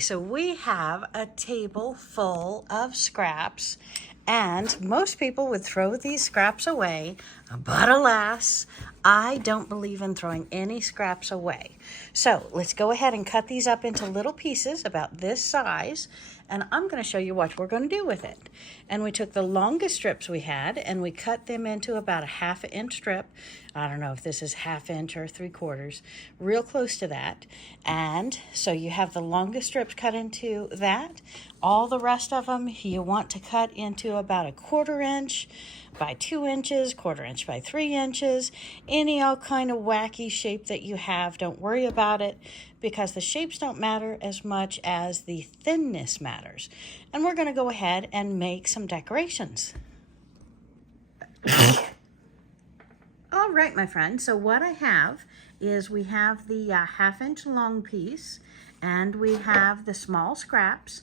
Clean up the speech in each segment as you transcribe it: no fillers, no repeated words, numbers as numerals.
So we have a table full of scraps, and most people would throw these scraps away, but alas, I don't believe in throwing any scraps away. So let's go ahead and cut these up into little pieces about this size, and I'm going to show you what we're going to do with it. And we took the longest strips we had and we cut them into about a 1/2 inch strip. I don't know if this is 1/2 inch or 3/4, real close to that. And so you have the longest strips cut into that. All the rest of them you want to cut into about a 1/4 inch by 2 inches, 1/4 inch by 3 inches, any all kind of wacky shape that you have. Don't worry about it, because the shapes don't matter as much as the thinness matters. And we're going to go ahead and make some decorations. All right, my friend, so what I have is we have the 1/2 inch long piece, and we have the small scraps.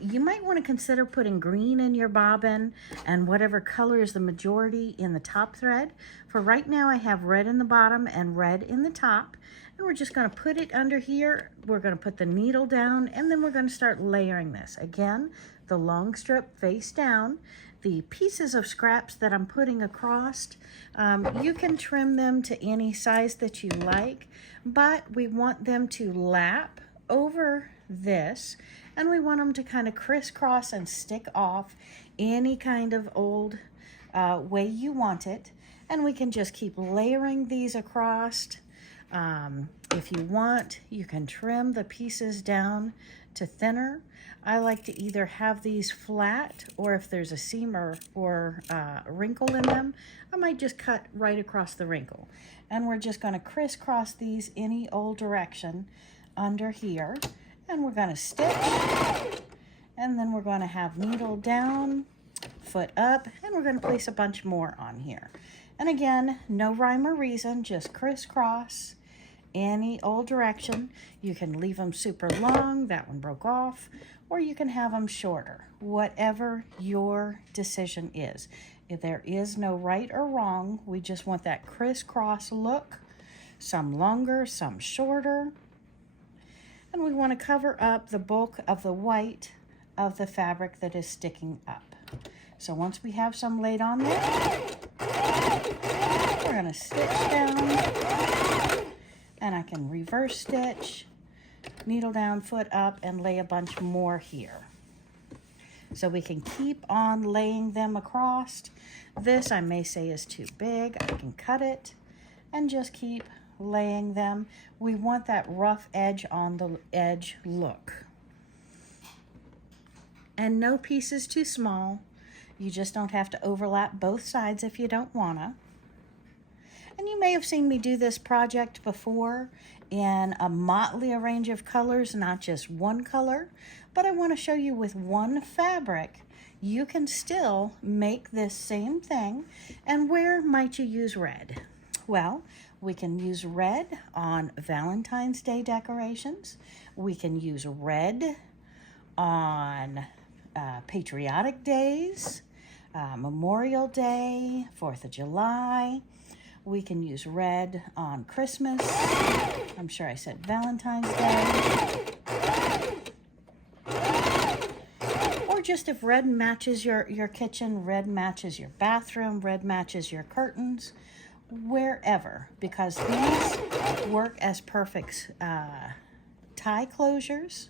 You might want to consider putting green in your bobbin and whatever color is the majority in the top thread. For right now, I have red in the bottom and red in the top. And we're just going to put it under here. We're going to put the needle down, and then we're going to start layering this. Again, the long strip face down. The pieces of scraps that I'm putting across, you can trim them to any size that you like, but we want them to lap over this, and we want them to kind of crisscross and stick off any kind of old way you want it. And we can just keep layering these across. If you want, you can trim the pieces down to thinner. I like to either have these flat, or if there's a seam or a wrinkle in them, I might just cut right across the wrinkle. And we're just going to crisscross these any old direction under here. And we're going to stitch, and then we're going to have needle down, foot up, and we're going to place a bunch more on here. And again, no rhyme or reason, just crisscross any old direction. You can leave them super long, that one broke off, or you can have them shorter, whatever your decision is. If there is no right or wrong, we just want that crisscross look, some longer, some shorter. And we want to cover up the bulk of the white of the fabric that is sticking up. So once we have some laid on there, we're going to stitch down, and I can reverse stitch, needle down, foot up, and lay a bunch more here. So we can keep on laying them across. This I may say is too big. I can cut it and just keep laying them. We want that rough edge on the edge look. And no piece is too small. You just don't have to overlap both sides if you don't wanna. And you may have seen me do this project before in a motley range of colors, not just one color, but I want to show you with one fabric, you can still make this same thing. And where might you use red? Well, we can use red on Valentine's Day decorations. We can use red on patriotic days, Memorial Day, 4th of July. We can use red on Christmas. I'm sure I said Valentine's Day. Or just if red matches your kitchen, red matches your bathroom, red matches your curtains, wherever, because these work as perfect tie closures.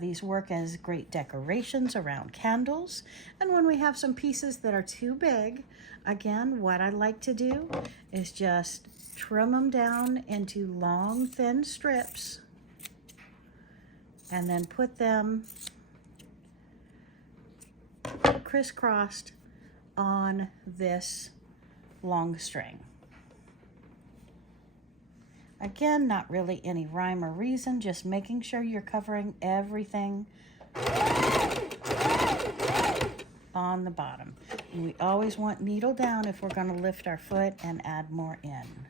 These work as great decorations around candles. And when we have some pieces that are too big, again, what I like to do is just trim them down into long, thin strips, and then put them crisscrossed on this long string. Again, not really any rhyme or reason, just making sure you're covering everything on the bottom. And we always want needle down if we're going to lift our foot and add more in.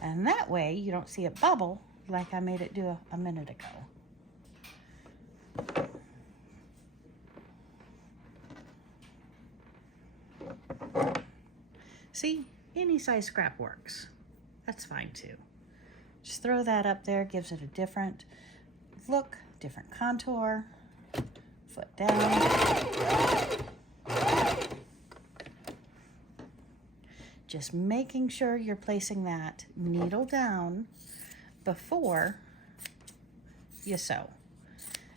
And that way you don't see it bubble like I made it do a minute ago. See, any size scrap works. That's fine too. Just throw that up there, gives it a different look different contour, foot down. Just making sure you're placing that needle down before you sew.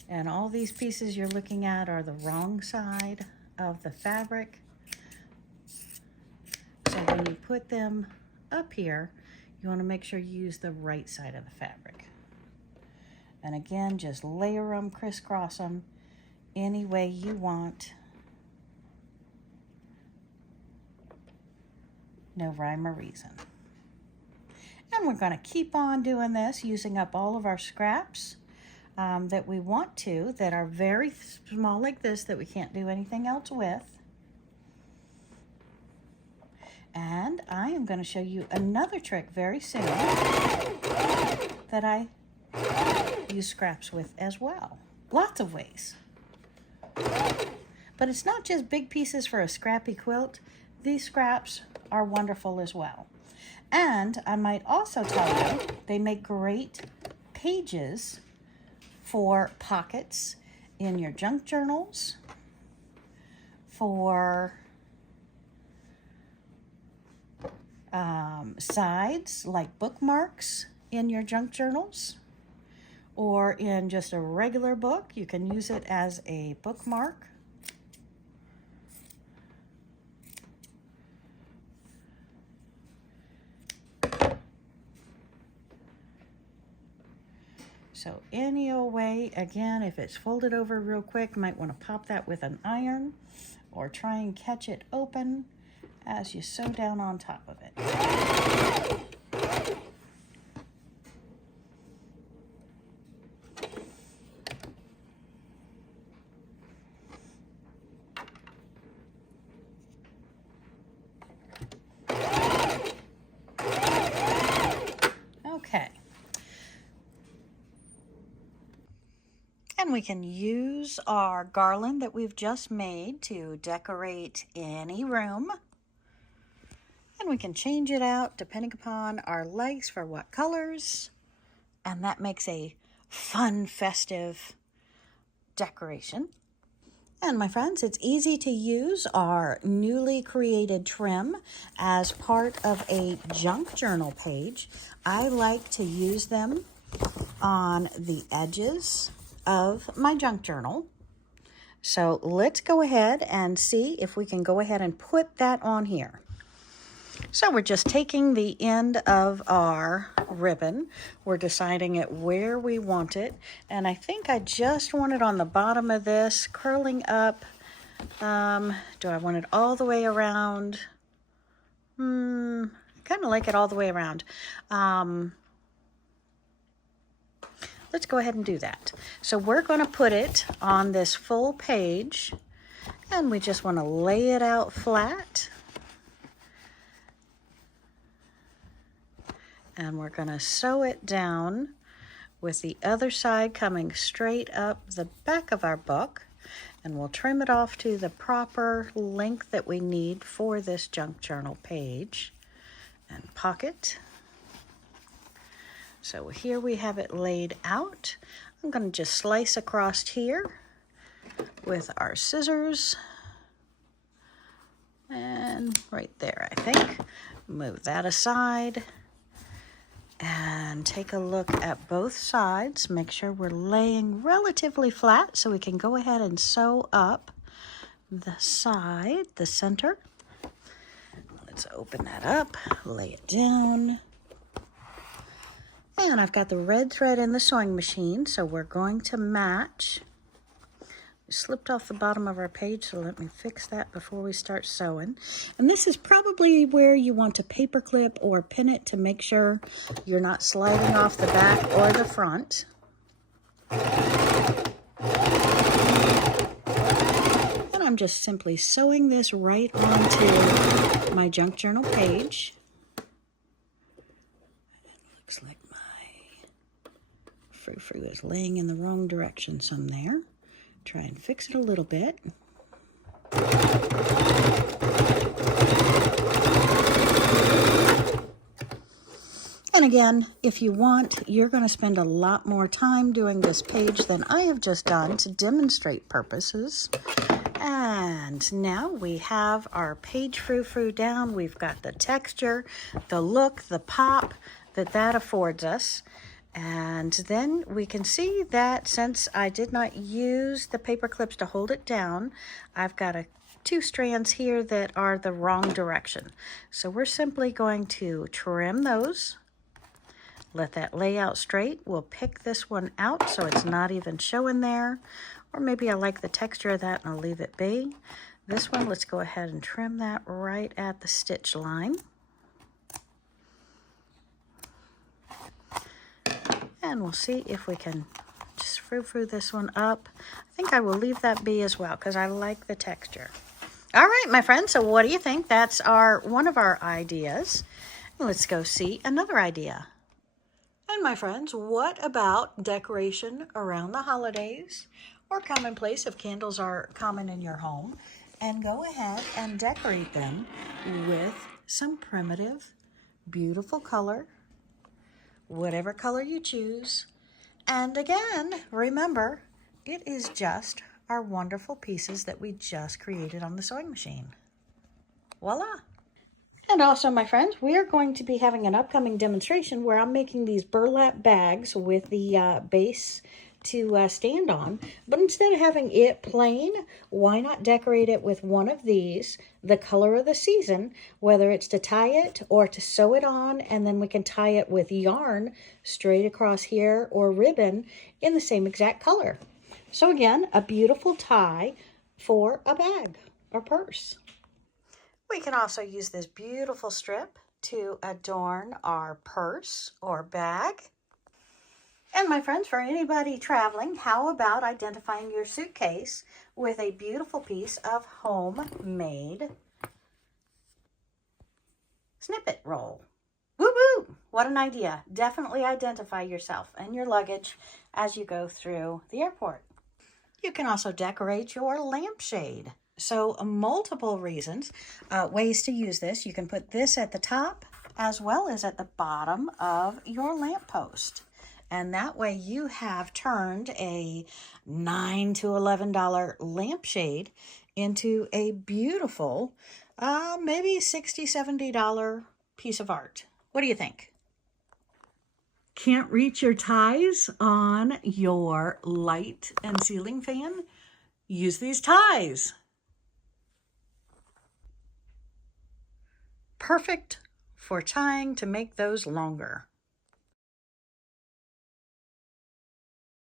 And all these pieces you're looking at are the wrong side of the fabric. So when you put them up here, you want to make sure you use the right side of the fabric. And again, just layer them, crisscross them any way you want. No rhyme or reason. And we're going to keep on doing this, using up all of our scraps that we want to, that are very small like this, that we can't do anything else with. And I am going to show you another trick very soon that I use scraps with as well. Lots of ways. But it's not just big pieces for a scrappy quilt. These scraps are wonderful as well. And I might also tell you, they make great pages for pockets in your junk journals, for sides like bookmarks in your junk journals, or in just a regular book. You can use it as a bookmark. So any old way, again, if it's folded over real quick, you might want to pop that with an iron or try and catch it open as you sew down on top of it. Okay. And we can use our garland that we've just made to decorate any room. And we can change it out depending upon our likes for what colors. And that makes a fun, festive decoration. And my friends, it's easy to use our newly created trim as part of a junk journal page. I like to use them on the edges of my junk journal. So let's go ahead and see if we can go ahead and put that on here. So we're just taking the end of our ribbon. We're deciding it where we want it. And I think I just want it on the bottom of this, curling up. Do I want it all the way around? Kind of like it all the way around. Let's go ahead and do that. So we're going to put it on this full page, and we just want to lay it out flat. And we're going to sew it down with the other side coming straight up the back of our book. And we'll trim it off to the proper length that we need for this junk journal page. And pocket. So here we have it laid out. I'm going to just slice across here with our scissors. And right there, I think. Move that aside. And take a look at both sides. Make sure we're laying relatively flat so we can go ahead and sew up the side, the center. Let's open that up, lay it down. And I've got the red thread in the sewing machine, so we're going to match. We slipped off the bottom of our page, so let me fix that before we start sewing. And this is probably where you want to paper clip or pin it to make sure you're not sliding off the back or the front. And I'm just simply sewing this right onto my junk journal page. It looks like my frou-frou is laying in the wrong direction some there. Try and fix it a little bit. And And again, if you want, you're going to spend a lot more time doing this page than I have just done to demonstrate purposes. And now we have our page frou-frou down. We've got the texture, the look, the pop that affords us. And then we can see that since I did not use the paper clips to hold it down, I've got two strands here that are the wrong direction. So we're simply going to trim those. Let that lay out straight. We'll pick this one out so it's not even showing there. Or maybe I like the texture of that and I'll leave it be. This one, let's go ahead and trim that right at the stitch line. And we'll see if we can just frou-frou this one up. I think I will leave that be as well because I like the texture. All right, my friends, so what do you think? That's one of our ideas. Let's go see another idea. And my friends, what about decoration around the holidays or commonplace if candles are common in your home? And go ahead and decorate them with some primitive, beautiful color, whatever color you choose. And again, remember, it is just our wonderful pieces that we just created on the sewing machine. Voila! And also, my friends, we are going to be having an upcoming demonstration where I'm making these burlap bags with the base to stand on. But instead of having it plain, why not decorate it with one of these, the color of the season, whether it's to tie it or to sew it on, and then we can tie it with yarn straight across here or ribbon in the same exact color. So again, a beautiful tie for a bag or purse. We can also use this beautiful strip to adorn our purse or bag. And my friends, for anybody traveling, how about identifying your suitcase with a beautiful piece of homemade snippet roll? Woo-woo! What an idea. Definitely identify yourself and your luggage as you go through the airport. You can also decorate your lampshade. So multiple ways to use this. You can put this at the top as well as at the bottom of your lamppost. And that way you have turned a $9 to $11 lampshade into a beautiful, maybe $60, $70 piece of art. What do you think? Can't reach your ties on your light and ceiling fan? Use these ties. Perfect for tying to make those longer.